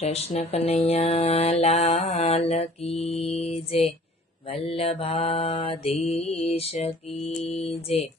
કૃષ્ણ કનૈયા લાલ કી જય, વલ્લભાધીશ કી જય।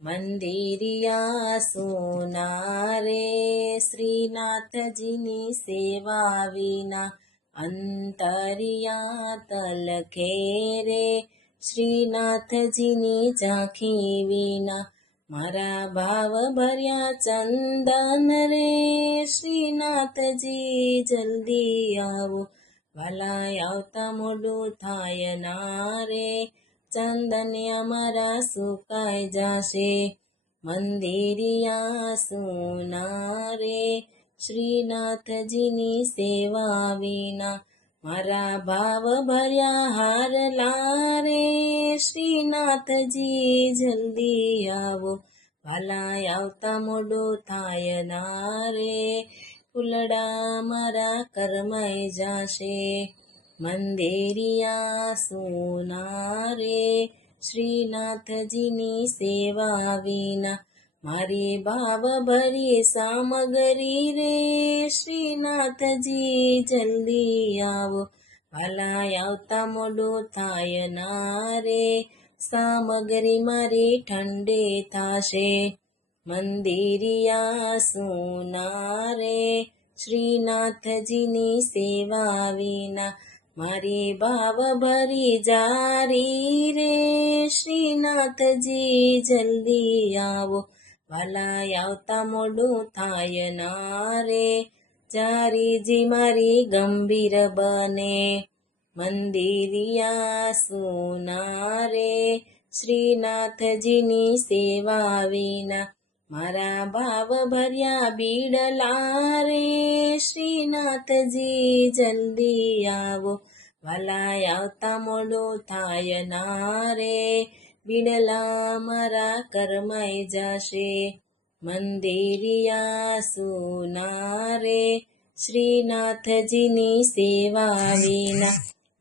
મંદિરિયા સોના રે, શ્રીનાથજીની સેવા વિના અંતરિયા તલખે રે, શ્રીનાથજીની ઝાંખી વિના મારા ભાવ ભર્યા ચંદન રે, શ્રીનાથજી જલ્દી આવો, વાલા આવતા મોડું થાય ના રે, ચંદનિયા મારા સુકાઈ જાશે। મંદિરિયા સોના રે, શ્રીનાથજીની સેવા વિના મારા ભાવ ભર્યા હારલા રે, શ્રીનાથજી જલ્દી આવો, વાલા આવતા મોડું થાય ના રે, ફૂલડા મારા કરમાઈ જાશે। મંદિરિયા સોના રે, શ્રીનાથજીની સેવા વિના મારી ભાવ ભરી સામગરી રે, શ્રીનાથજી જલ્દી આવો, વાલા આવતા મોડું થાય ના રે, સામગરી મારી ઠંડે થાશે। મંદિરિયા સોના રે, શ્રીનાથજીની સેવા વિના મારી ભાવ ભરી જારી રે, શ્રીનાથજી જલ્દી આવો, વાલા આવતા મોડું થાય ના રે, જારીજી મારી ગંભીર બને। મંદિરિયા સોના રે, શ્રીનાથજીની સેવા વિના મારા ભાવ ભર્યા બીડલા રે, શ્રીનાથજી જલ્દી આવો, વાલા આવતા મોડું થાય ના રે, બીડલા મારા કરમાઈ જાશે। મંદિરિયા સોના રે, શ્રીનાથજીની સેવા વિના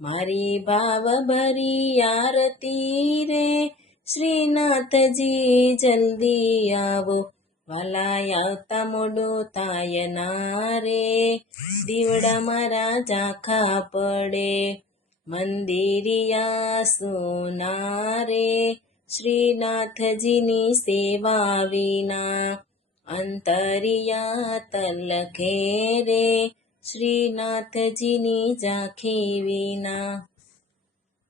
મારી ભાવ ભરી આરતી રે, શ્રીનાથજી જલ્દી આવો, વાલા આવતા મોડું થાય ના રે, દીવડા મારા ઝાંખા પડે। મંદિરિયા સોના રે, શ્રીનાથજીની સેવા વિના અંતરિયા તલખે રે, શ્રીનાથજીની ઝાંખી વિના।